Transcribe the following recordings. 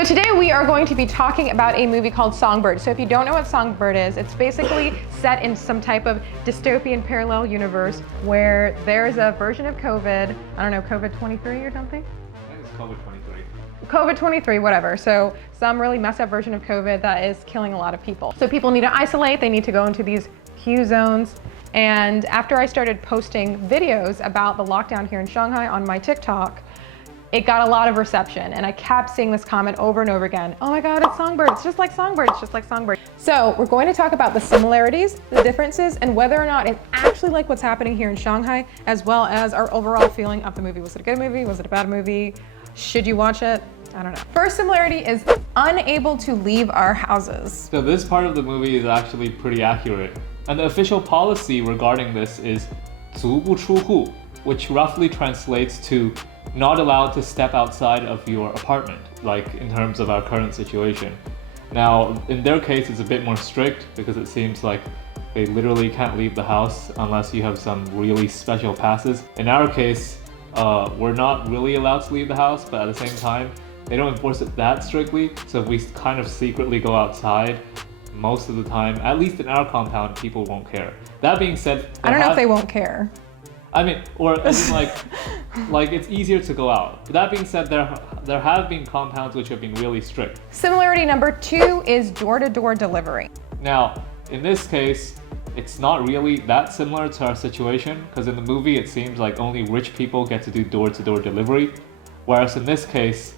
So today we are going to be talking about a movie called Songbird. So if you don't know what Songbird is, it's basically set in some type of dystopian parallel universe where there's a version of COVID, I don't know, COVID-23 or something? I think it's COVID-23. COVID-23, whatever. So some really messed up version of COVID that is killing a lot of people. So people need to isolate, they need to go into these Q zones. And after I started posting videos about the lockdown here in Shanghai on my TikTok, it got a lot of reception, and I kept seeing this comment over and over again. Oh my God, it's Songbird, it's just like Songbird, it's just like Songbird. So we're going to talk about the similarities, the differences, and whether or not it's actually like what's happening here in Shanghai, as well as our overall feeling of the movie. Was it a good movie? Was it a bad movie? Should you watch it? I don't know. First similarity is unable to leave our houses. So this part of the movie is actually pretty accurate. And the official policy regarding this is 足不出户, which roughly translates to not allowed to step outside of your apartment, like in terms of our current situation. Now, in their case, it's a bit more strict because it seems like they literally can't leave the house unless you have some really special passes. In our case, we're not really allowed to leave the house, but at the same time, they don't enforce it that strictly. So if we kind of secretly go outside, most of the time, at least in our compound, people won't care. That being said, I don't know if they won't care. I mean, or as in like it's easier to go out. That being said, there have been compounds which have been really strict. Similarity number 2 is door-to-door delivery. Now, in this case, it's not really that similar to our situation because in the movie it seems like only rich people get to do door-to-door delivery, whereas in this case,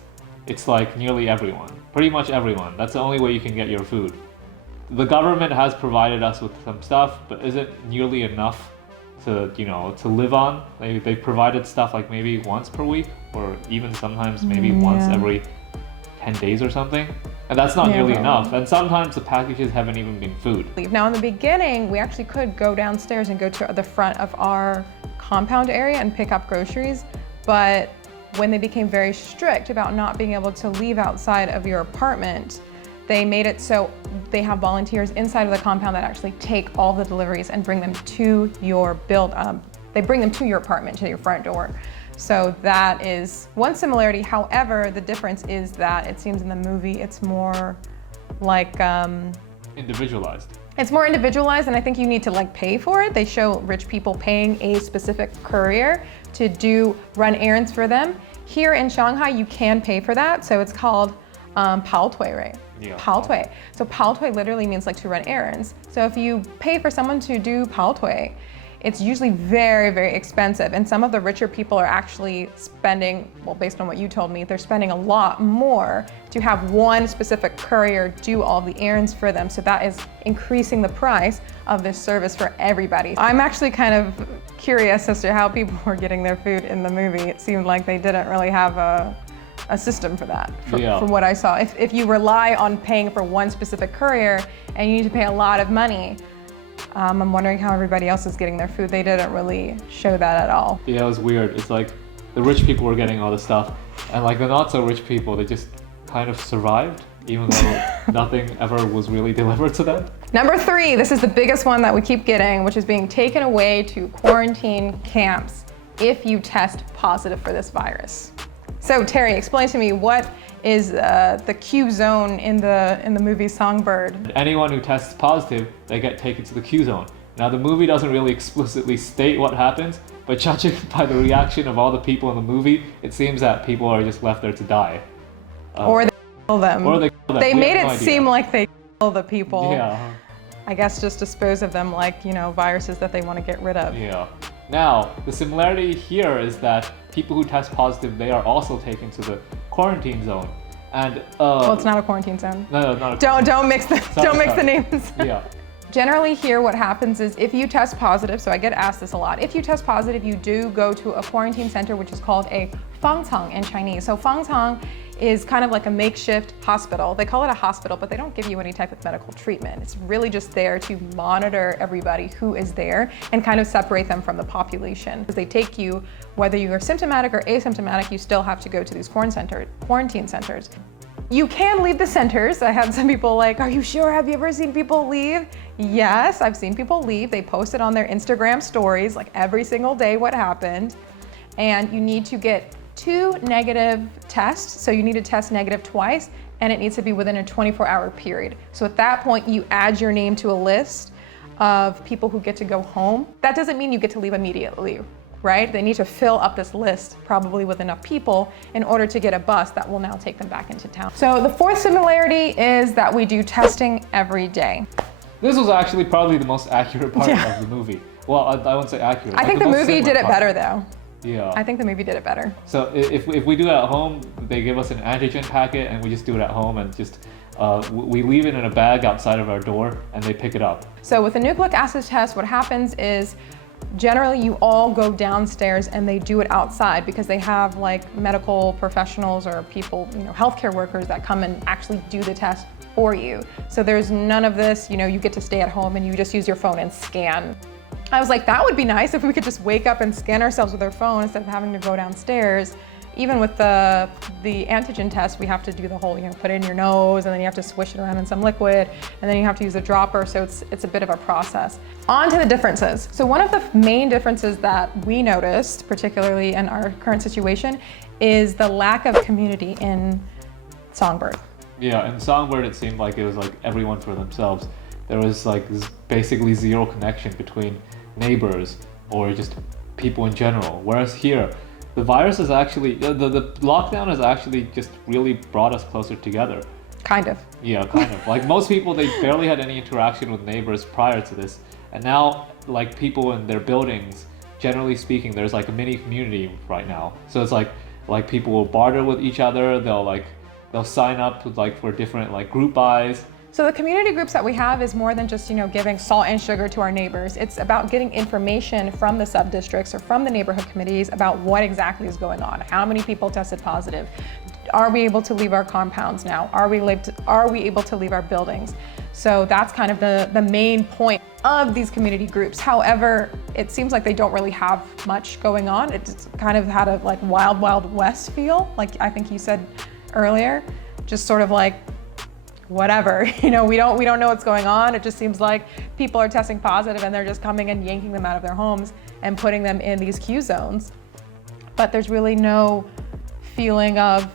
it's like nearly everyone, pretty much everyone. That's the only way you can get your food. The government has provided us with some stuff, but isn't nearly enough to live on. They provided stuff like maybe once per week, or even sometimes maybe once every 10 days or something. And that's not nearly enough. And sometimes the packages haven't even been food. Now in the beginning, we actually could go downstairs and go to the front of our compound area and pick up groceries. But when they became very strict about not being able to leave outside of your apartment, they made it so they have volunteers inside of the compound that actually take all the deliveries and bring them to your they bring them to your apartment, to your front door. So that is one similarity. However, the difference is that it seems in the movie it's more like individualized. It's more individualized, and I think you need to like pay for it. They show rich people paying a specific courier to run errands for them. Here in Shanghai, you can pay for that. So it's called 跑腿, right? Yeah. 跑腿. So 跑腿 literally means like to run errands. So if you pay for someone to do 跑腿, it's usually very, very expensive. And some of the richer people are actually spending, well, based on what you told me, they're spending a lot more to have one specific courier do all the errands for them. So that is increasing the price of this service for everybody. I'm actually kind of curious as to how people were getting their food in the movie. It seemed like they didn't really have a system for that, from what I saw. If you rely on paying for one specific courier and you need to pay a lot of money, I'm wondering how everybody else is getting their food. They didn't really show that at all. Yeah, it was weird. It's like the rich people were getting all the stuff, and like the not so rich people, they just kind of survived, even though nothing ever was really delivered to them. Number 3, this is the biggest one that we keep getting, which is being taken away to quarantine camps if you test positive for this virus. So Terry, explain to me, what is the Q zone in the movie Songbird? Anyone who tests positive, they get taken to the Q zone. Now the movie doesn't really explicitly state what happens, but judging by the reaction of all the people in the movie, it seems that people are just left there to die. Or they kill them. Or they kill them. They We made have no it idea. seem like they kill the people. Yeah. I guess just dispose of them like, viruses that they want to get rid of. Yeah. Now, the similarity here is that people who test positive, they are also taken to the quarantine zone. And well, it's not a quarantine zone. No, not Don't mix the sorry. names. Yeah. Generally here what happens is if you test positive, so I get asked this a lot, if you test positive, you do go to a quarantine center, which is called a fangcang in Chinese. So fangcang is kind of like a makeshift hospital. They call it a hospital, but they don't give you any type of medical treatment. It's really just there to monitor everybody who is there and kind of separate them from the population. Because they take you, whether you are symptomatic or asymptomatic, you still have to go to these quarantine centers. You can leave the centers. I had some people like, are you sure? Have you ever seen people leave? Yes, I've seen people leave. They post it on their Instagram stories like every single day what happened. And you need to get 2 negative tests. So you need to test negative twice, and it needs to be within a 24-hour period. So at that point, you add your name to a list of people who get to go home. That doesn't mean you get to leave immediately, right? They need to fill up this list, probably with enough people, in order to get a bus that will now take them back into town. So the fourth similarity is that we do testing every day. This was actually probably the most accurate part of the movie. Well, I wouldn't say accurate. I think the movie did it better though. Yeah. I think the movie did it better. So if we do it at home, they give us an antigen packet and we just do it at home and just we leave it in a bag outside of our door and they pick it up. So with the nucleic acid test, what happens is generally you all go downstairs and they do it outside because they have like medical professionals or people, healthcare workers that come and actually do the test for you. So there's none of this, you get to stay at home and you just use your phone and scan. I was like, that would be nice if we could just wake up and scan ourselves with our phone instead of having to go downstairs. Even with the antigen test, we have to do the whole, put it in your nose and then you have to swish it around in some liquid and then you have to use a dropper, so it's a bit of a process. On to the differences. So one of the main differences that we noticed, particularly in our current situation, is the lack of community in Songbird. Yeah, in Songbird it seemed like it was like everyone for themselves. There was like basically zero connection between neighbors or just people in general. Whereas here, the virus is actually, the lockdown has actually just really brought us closer together. Kind of. Yeah, kind of. Like most people, they barely had any interaction with neighbors prior to this. And now, like people in their buildings, generally speaking, there's like a mini community right now. So it's like people will barter with each other. They'll sign up with for different group buys. So the community groups that we have is more than just, giving salt and sugar to our neighbors. It's about getting information from the sub-districts or from the neighborhood committees about what exactly is going on. How many people tested positive? Are we able to leave our compounds now? Are we able to leave our buildings? So that's kind of the main point of these community groups. However, it seems like they don't really have much going on. It's kind of had a wild, wild west feel, like I think you said earlier, just sort of whatever, we don't know what's going on. It just seems like people are testing positive and they're just coming and yanking them out of their homes and putting them in these Q zones. But there's really no feeling of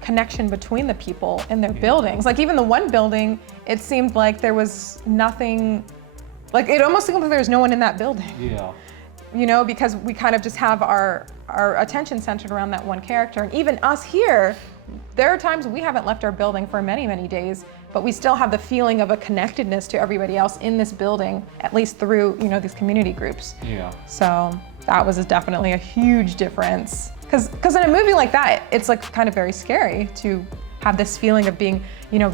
connection between the people in their buildings. Even the one building, it seemed like there was nothing, it almost seemed like there was no one in that building. Yeah. Because we kind of just have our attention centered around that one character. And even us here, there are times we haven't left our building for many, many days, but we still have the feeling of a connectedness to everybody else in this building, at least through, these community groups. Yeah. So that was definitely a huge difference. Because in a movie like that, it's kind of very scary to have this feeling of being,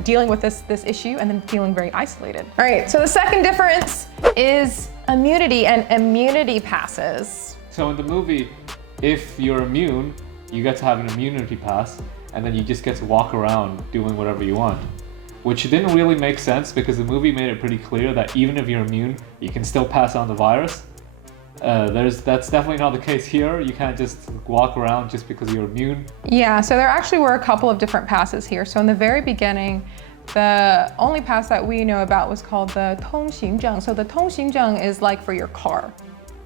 dealing with this issue and then feeling very isolated. All right, so the second difference is immunity and immunity passes. So in the movie, if you're immune, you get to have an immunity pass, and then you just get to walk around doing whatever you want. Which didn't really make sense because the movie made it pretty clear that even if you're immune, you can still pass on the virus. That's definitely not the case here. You can't just walk around just because you're immune. Yeah, so there actually were a couple of different passes here. So in the very beginning, the only pass that we know about was called the 通行证. So the 通行证is for your car.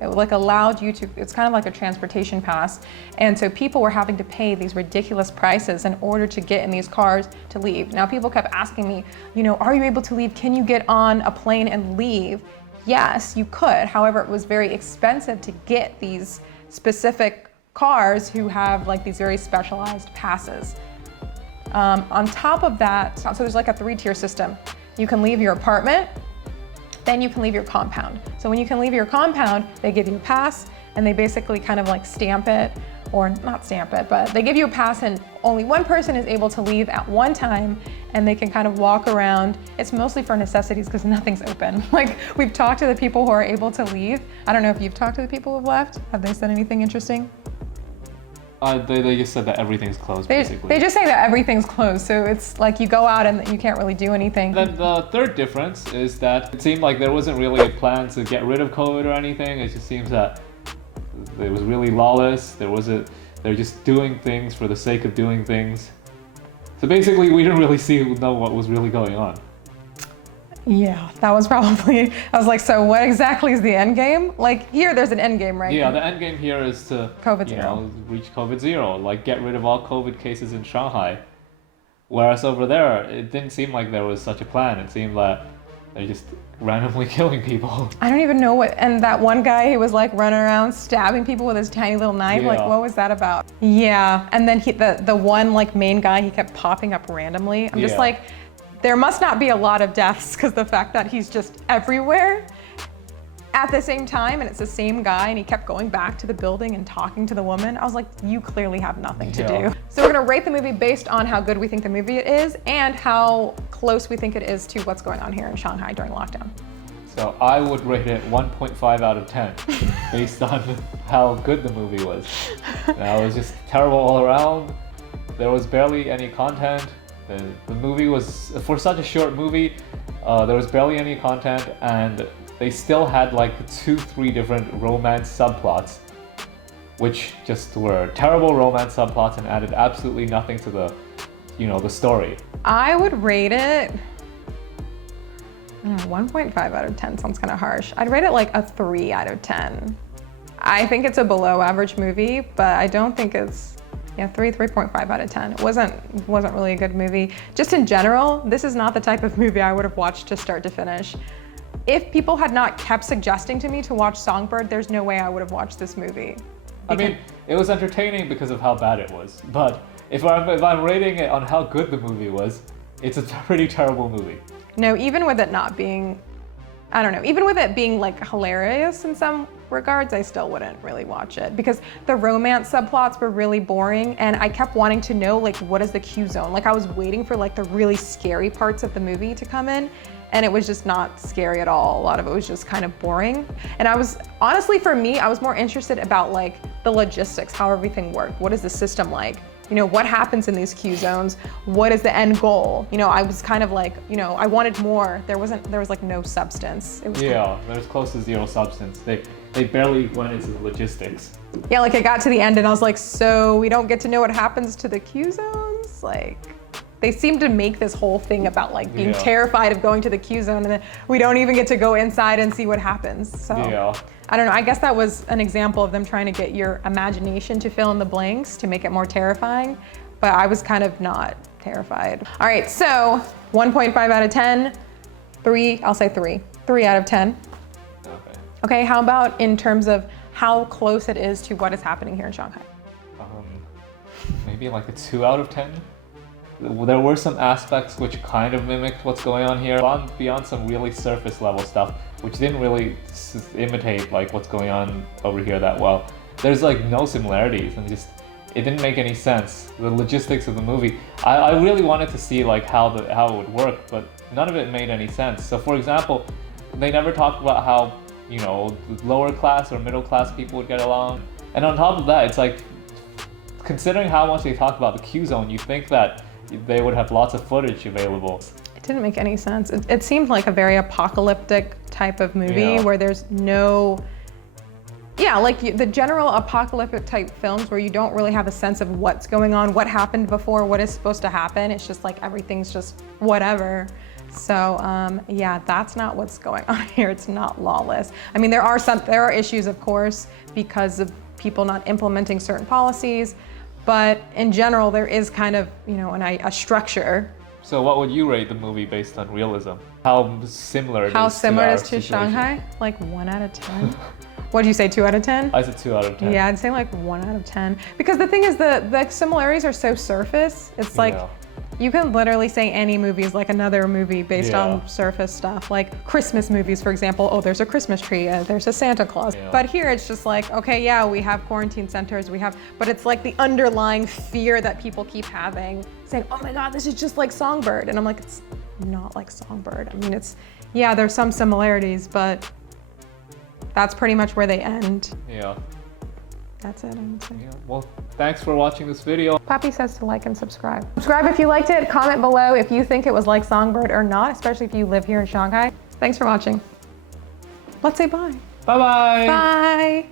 It allowed you to, it's kind of like a transportation pass. And so people were having to pay these ridiculous prices in order to get in these cars to leave. Now people kept asking me, are you able to leave? Can you get on a plane and leave? Yes, you could. However, it was very expensive to get these specific cars who have these very specialized passes. On top of that, so there's a 3-tier system. You can leave your apartment, then you can leave your compound. So when you can leave your compound, they give you a pass and they basically kind of stamp it, or not stamp it, but they give you a pass and only one person is able to leave at one time and they can kind of walk around. It's mostly for necessities because nothing's open. We've talked to the people who are able to leave. I don't know if you've talked to the people who've left. Have they said anything interesting? They just said that everything's closed, basically. They just say that everything's closed, so it's you go out and you can't really do anything. Then the third difference is that it seemed like there wasn't really a plan to get rid of COVID or anything. It just seems that it was really lawless. They're just doing things for the sake of doing things. So basically, we didn't really know what was really going on. Yeah, that was probably, I was like, so what exactly is the end game? Like here, there's an end game, right? Yeah, the end game here is to COVID you zero. know, reach COVID zero, like get rid of all COVID cases in Shanghai. Whereas over there, it didn't seem like there was such a plan. It seemed that they're just randomly killing people. I don't even know what, and that one guy, he was like running around stabbing people with his tiny little knife. Like, Yeah. what was that about? Yeah, and then the one like main guy, he kept popping up randomly. I'm just Yeah. like, there must not be a lot of deaths because the fact that he's just everywhere at the same time and it's the same guy and he kept going back to the building and talking to the woman. I was like, you clearly have nothing to Yeah. do. So we're gonna rate the movie based on how good we think the movie is and how close we think it is to what's going on here in Shanghai during lockdown. So I would rate it 1.5 out of 10 based on how good the movie was. Now, it was just terrible all around. There was barely any content. The movie was, for such a short movie, there was barely any content, and they still had like 2-3 different romance subplots, which just were terrible romance subplots and added absolutely nothing to the, the story. I would rate it, 1.5 out of 10 sounds kind of harsh. I'd rate it like a 3 out of 10. I think it's a below average movie, but I don't think it's, 3.5 out of 10. It wasn't really a good movie. Just in general, this is not the type of movie I would have watched to start to finish. If people had not kept suggesting to me to watch Songbird, there's no way I would have watched this movie. I mean, it was entertaining because of how bad it was, but if I'm rating it on how good the movie was, it's a pretty terrible movie. No, even with it not being, I don't know, even with it being like hilarious in some regards, I still wouldn't really watch it because the romance subplots were really boring and I kept wanting to know like what is the Q zone? Like I was waiting for like the really scary parts of the movie to come in and it was just not scary at all. A lot of it was just kind of boring. And I was, honestly for me, I was more interested about like the logistics, how everything worked. What is the system like? What happens in these Q zones? What is the end goal? I was kind of like, I wanted more. There was like no substance. It was there's close to zero substance. They barely went into the logistics. Yeah, like I got to the end and I was like, so we don't get to know what happens to the Q zones? Like, they seem to make this whole thing about like being terrified of going to the Q zone and then we don't even get to go inside and see what happens. So I don't know, I guess that was an example of them trying to get your imagination to fill in the blanks to make it more terrifying, but I was kind of not terrified. All right, so 1.5 out of 10, 3, I'll say 3. 3 out of 10. Okay, how about in terms of how close it is to what is happening here in Shanghai? Maybe like a 2 out of 10. There were some aspects which kind of mimicked what's going on here, beyond some really surface level stuff, which didn't really imitate like what's going on over here that well. There's like no similarities and just, it didn't make any sense. The logistics of the movie, I really wanted to see like how it would work, but none of it made any sense. So for example, they never talked about how, the lower class or middle class people would get along. And on top of that, it's like, considering how much they talked about the Q zone, you think that they would have lots of footage available. It didn't make any sense. It seemed like a very apocalyptic type of movie where there's no, like the general apocalyptic type films where you don't really have a sense of what's going on, what happened before, what is supposed to happen. It's just like everything's just whatever. So that's not what's going on here. It's not lawless. I mean, there are issues, of course, because of people not implementing certain policies. But in general, there is kind of, a structure. So what would you rate the movie based on realism? How similar it is to Shanghai? Like 1 out of 10? What'd you say, 2 out of 10? I said 2 out of 10. Yeah, I'd say like 1 out of 10. Because the thing is, the similarities are so surface. It's like, you can literally say any movie is like another movie based on surface stuff. Like Christmas movies, for example. Oh, there's a Christmas tree, there's a Santa Claus. But here it's just like, okay, we have quarantine centers, but it's like the underlying fear that people keep having, saying, oh my God, this is just like Songbird. And I'm like, it's not like Songbird. I mean, there's some similarities, but that's pretty much where they end. Yeah. That's it, I would say. Yeah. Well, thanks for watching this video. Papi says to like and subscribe. Subscribe if you liked it. Comment below if you think it was like Songbird or not, especially if you live here in Shanghai. Thanks for watching. Let's say bye. Bye-bye. Bye.